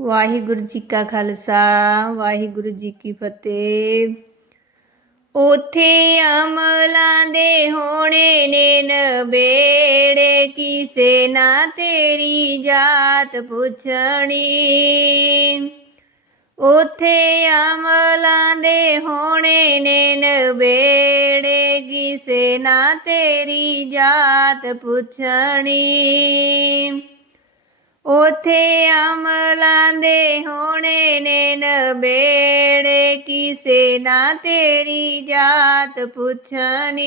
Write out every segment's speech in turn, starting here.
ਵਾਹਿਗੁਰੂ ਜੀ ਕਾ ਖਾਲਸਾ, ਵਾਹਿਗੁਰੂ ਜੀ ਕੀ ਫਤਿਹ। ਉਥੇ ਅਮਲਾਂ ਦੇ ਹੋਣੇ ਨੇ ਨਬੇੜੇ ਕਿਸੇ ਨਾ ਤੇਰੀ ਜਾਤ ਪੁੱਛਣੀ। ਉਥੇ ਅਮਲਾਂ ਦੇ ਹੋਣੇ ਨੇ ਨਬੇੜੇ ਕਿਸੇ ਨਾ ਤੇਰੀ ਜਾਤ ਪੁੱਛਣੀ। ਉਥੇ ਅਮਲਾਂ ਦੇ ਹੋਣੇ ਨੇ ਨਬੇੜੇ। ਕਿਸੇ ਨਾ ਤੇਰੀ ਜਾਤ ਪੁੱਛਣੀ।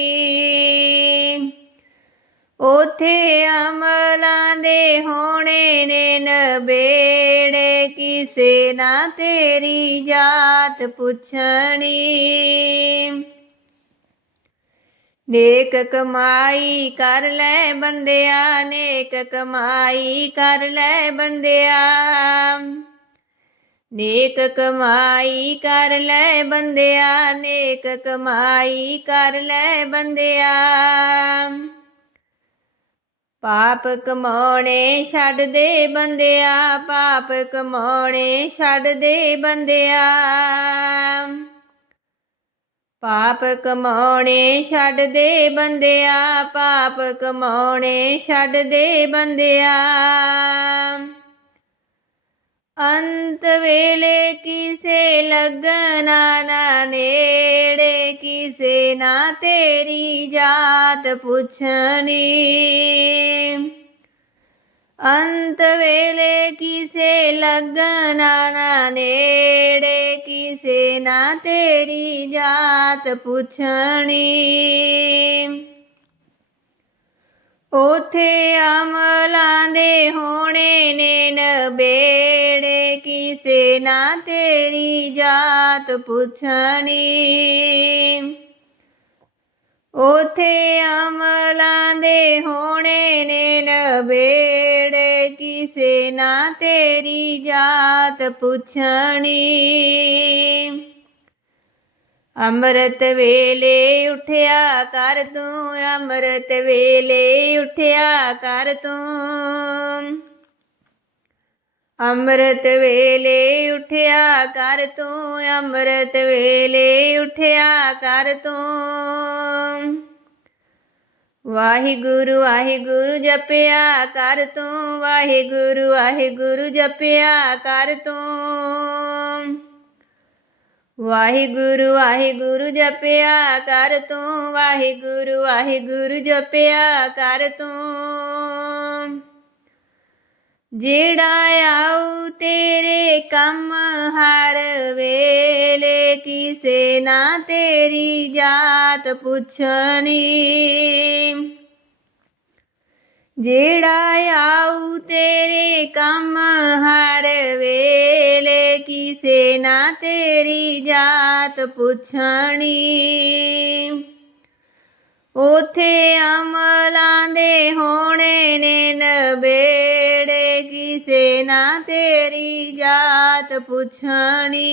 ਉਥੇ ਅਮਲਾਂ ਦੇ ਹੋਣੇ ਨੇ ਨਬੇੜੇ। ਕਿਸੇ ਨਾ ਤੇਰੀ ਜਾਤ ਪੁੱਛਣੀ। ਨੇਕ ਕਮਾਈ ਕਰ ਲੈ ਬੰਦਿਆ, ਨੇਕ ਕਮਾਈ ਕਰ ਲੈ ਬੰਦਿਆ। ਨੇਕ ਕਮਾਈ ਕਰ ਲੈ ਬੰਦਿਆ, ਨੇਕ ਕਮਾਈ ਕਰ ਲੈ ਬੰਦਿਆ। ਪਾਪ ਕਮਾਉਣੇ ਛੱਡ ਦੇ ਬੰਦਿਆ, ਪਾਪ ਕਮਾਉਣੇ ਛੱਡ ਦੇ ਬੰਦਿਆ। ਪਾਪ ਕਮਾਉਣੇ ਛੱਡ ਦੇ ਬੰਦਿਆ, ਪਾਪ ਕਮਾਉਣੇ ਛੱਡ ਦੇ ਬੰਦਿਆ। ਅੰਤ ਵੇਲੇ ਕਿਸੇ ਲੱਗਣਾ ਨਾ ਨੇੜੇ, ਕਿਸੇ ਨਾ ਤੇਰੀ ਜਾਤ ਪੁੱਛਣੀ। ਅੰਤ ਵੇਲੇ ਕਿਸੇ ਲੱਗਣਾ ਨਾ ਨੇੜੇ, ਕਿਸੇ ਨਾ ਤੇਰੀ ਜਾਤ ਪੁੱਛਣੀ। ਉਥੇ ਅਮਲਾਂ ਦੇ ਹੋਣੇ ਨੇ ਨਬੇੜੇ, ਕਿਸੇ ਨਾ ਤੇਰੀ ਜਾਤ ਪੁੱਛਣੀ। ਉਥੇ ਅਮਲਾਂ ਦੇ ਹੋਣੇ ਨੇ ਨਬੇੜੇ ਕਿਸੇ ਨਾ ਤੇਰੀ ਜਾਤ ਪੁੱਛਣੀ। ਅੰਮ੍ਰਿਤ ਵੇਲੇ ਉਠਿਆ ਕਰ ਤੂੰ, ਅੰਮ੍ਰਿਤ ਵੇਲੇ ਉਠਿਆ ਕਰ ਤੂੰ। ਅੰਮ੍ਰਿਤ ਵੇਲੇ ਉਠਿਆ ਕਰ ਤੂੰ, ਅੰਮ੍ਰਿਤ ਵੇਲੇ ਉਠਿਆ ਕਰ ਤੂੰ। ਵਾਹਿਗੁਰੂ ਵਾਹਿਗੁਰੂ ਜਪਿਆ ਕਰ ਤੂੰ, ਵਾਹਿਗੁਰੂ ਵਾਹਿਗੁਰੂ ਜਪਿਆ ਕਰ ਤੂੰ। ਵਾਹਿਗੁਰੂ ਵਾਹਿਗੁਰੂ ਜਪਿਆ ਕਰ ਤੂੰ, ਵਾਹਿਗੁਰੂ ਵਾਹਿਗੁਰੂ ਜਪਿਆ ਕਰ ਤੂੰ। ਜਿਹੜਾ ਆਉ ਤੇਰੇ ਕੰਮ ਹਰ ਵੇਲੇ, ਕਿਸੇ ਨਾ ਤੇਰੀ ਜਾਤ ਪੁੱਛਣੀ। ਜਿਹੜਾ ਆਉ ਤੇਰੇ ਕੰਮ ਹਰ ਵੇਲੇ, ਕਿਸੇ ਨਾ ਤੇਰੀ ਜਾਤ ਪੁੱਛਣੀ। ਉਥੇ ਅਮਲਾਂ ਦੇ ਹੋਣੇ ਨੇ ਨਬੇੜੇ ਕਿਸੇ ਨਾ ਤੇਰੀ ਜਾਤ ਪੁੱਛਣੀ।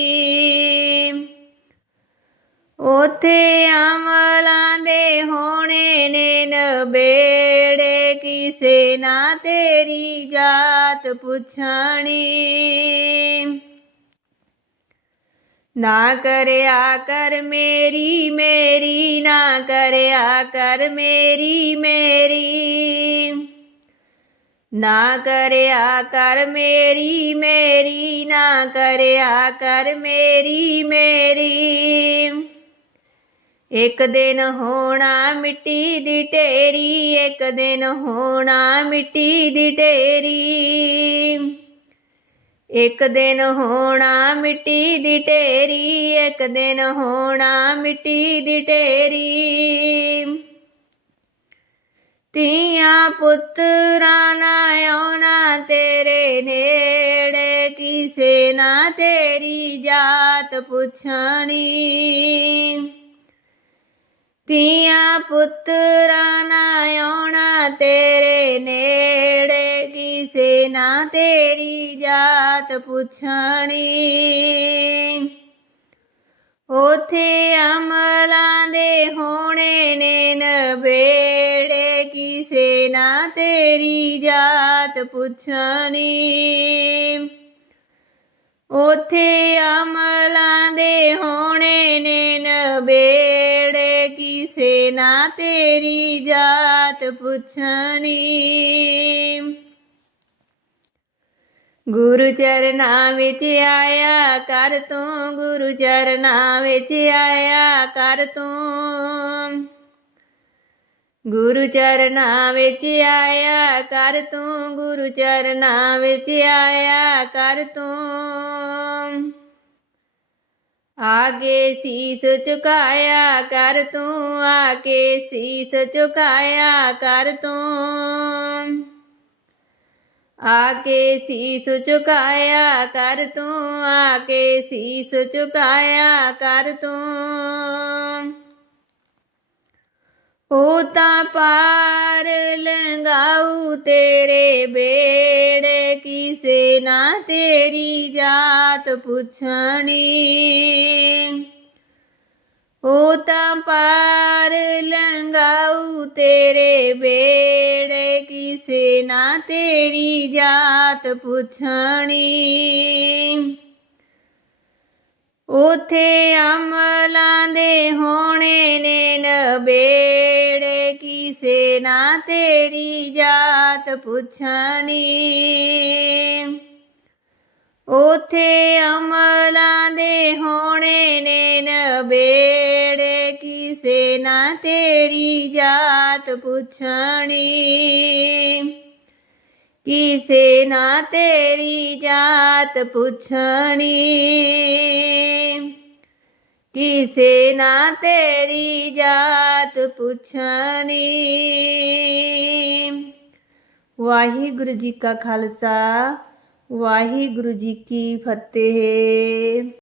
ਉਥੇ ਅਮਲਾਂ ਦੇ ਹੋਣੇ ਨੇ ਨਬੇੜੇ ਕਿਸੇ ਨਾ ਤੇਰੀ ਜਾਤ ਪੁੱਛਣੀ। ਨਾ ਕਰਿਆ ਕਰ ਮੇਰੀ ਮੇਰੀ, ਨਾ ਕਰਿਆ ਕਰ ਮੇਰੀ ਮੇਰੀ। ਨਾ ਕਰਿਆ ਕਰ ਮੇਰੀ ਮੇਰੀ, ਨਾ ਕਰਿਆ ਕਰ ਮੇਰੀ ਮੇਰੀ। ਇੱਕ ਦਿਨ ਹੋਣਾ ਮਿੱਟੀ ਦੀ ਢੇਰੀ, ਇੱਕ ਦਿਨ ਹੋਣਾ ਮਿੱਟੀ ਦੀ ਢੇਰੀ। ਇੱਕ ਦਿਨ ਹੋਣਾ ਮਿੱਟੀ ਦੀ ਢੇਰੀ, ਇੱਕ ਦਿਨ ਹੋਣਾ ਮਿੱਟੀ ਦੀ ਢੇਰੀ। ਤੀਆਂ ਪੁੱਤਰਾਂ ਨਾ ਆਉਣਾ ਤੇਰੇ ਨੇੜੇ, ਕਿਸੇ ਨਾ ਤੇਰੀ ਜਾਤ ਪੁੱਛਣੀ। ਤੀਆਂ ਪੁੱਤਰਾਂ ਨਾ ਆਉਣਾ ਤੇਰੇ ਨੇੜੇ ਕਿਸੇ ਨਾ ਤੇਰੀ ਜਾਤ ਪੁੱਛਣੀ। ਉਥੇ ਅਮਲਾਂ ਦੇ ਹੋਣੇ ਨੇ ਨਬੇੜੇ ਕਿਸੇ ਨਾ ਤੇਰੀ ਜਾਤ ਪੁੱਛਣੀ। ਉਥੇ ਅਮਲਾਂ ਦੇ ਹੋਣੇ ਨੇ ਨਬੇੜੇ ਕਿਸੇ ਨਾ ਤੇਰੀ ਜਾਤ ਪੁੱਛਣੀ। ਗੁਰੂ ਚਰਨਾਂ ਵਿੱਚ ਆਇਆ ਕਰ ਤੂੰ, ਗੁਰੂ ਚਰਨਾਂ ਵਿੱਚ ਆਇਆ ਕਰ ਤੂੰ। ਗੁਰੂ ਚਰਨਾਂ ਵਿੱਚ ਆਇਆ ਕਰ ਤੂੰ, ਗੁਰੂ ਚਰਨਾਂ ਵਿੱਚ ਆਇਆ ਕਰ ਤੂੰ। ਆਗੇ ਸੀਸ ਝੁਕਾਇਆ ਕਰ ਤੂੰ ਆਕੇ ਸੀਸ ਝੁਕਾਇਆ ਕਰ ਤੂੰ। ਆਕੇ ਸੀਸ ਝੁਕਾਇਆ ਕਰ ਤੂੰ, ਆਕੇ ਸੀਸ ਝੁਕਾਇਆ ਕਰ ਤੂੰ। ਉਹ ਤਾਂ ਪਾਰ ਲੰਗਾਉ ਤੇਰੇ ਬੇੜੇ, ਕਿਸੇ ਨਾ ਤੇਰੀ ਜਾਤ ਪੁੱਛਣੀ। ਉਹ ਤਾਂ ਪਾਰ ਲੰਗਾਉ ਤੇਰੇ ਬੇੜੇ ਕਿਸੇ ਨਾ ਤੇਰੀ ਜਾਤ ਪੁੱਛਣੀ। ਉਥੇ ਅਮਲਾਂ ਦੇ ਹੋਣੇ ਨੇ ਨਬੇੜੇ, ਕਿਸੇ ਨਾ ਤੇਰੀ ਜਾਤ ਪੁੱਛਣੀ। ਉਥੇ ਅਮਲਾਂ ਦੇ ਹੋਣੇ ਨੇ ਨਬੇੜੇ। ਕਿਸੇ ਨਾ ਤੇਰੀ ਜਾਤ ਪੁੱਛਣੀ। ਕਿਸੇ ਨਾ ਤੇਰੀ ਜਾਤ ਪੁੱਛਣੀ। ਕਿਸੇ ਨਾ ਤੇਰੀ ਜਾਤ ਪੁੱਛਣੀ। ਵਾਹਿਗੁਰੂ ਜੀ ਕਾ ਖਾਲਸਾ। ਵਾਹਿਗੁਰੂ ਜੀ ਕੀ ਫਤਿਹ।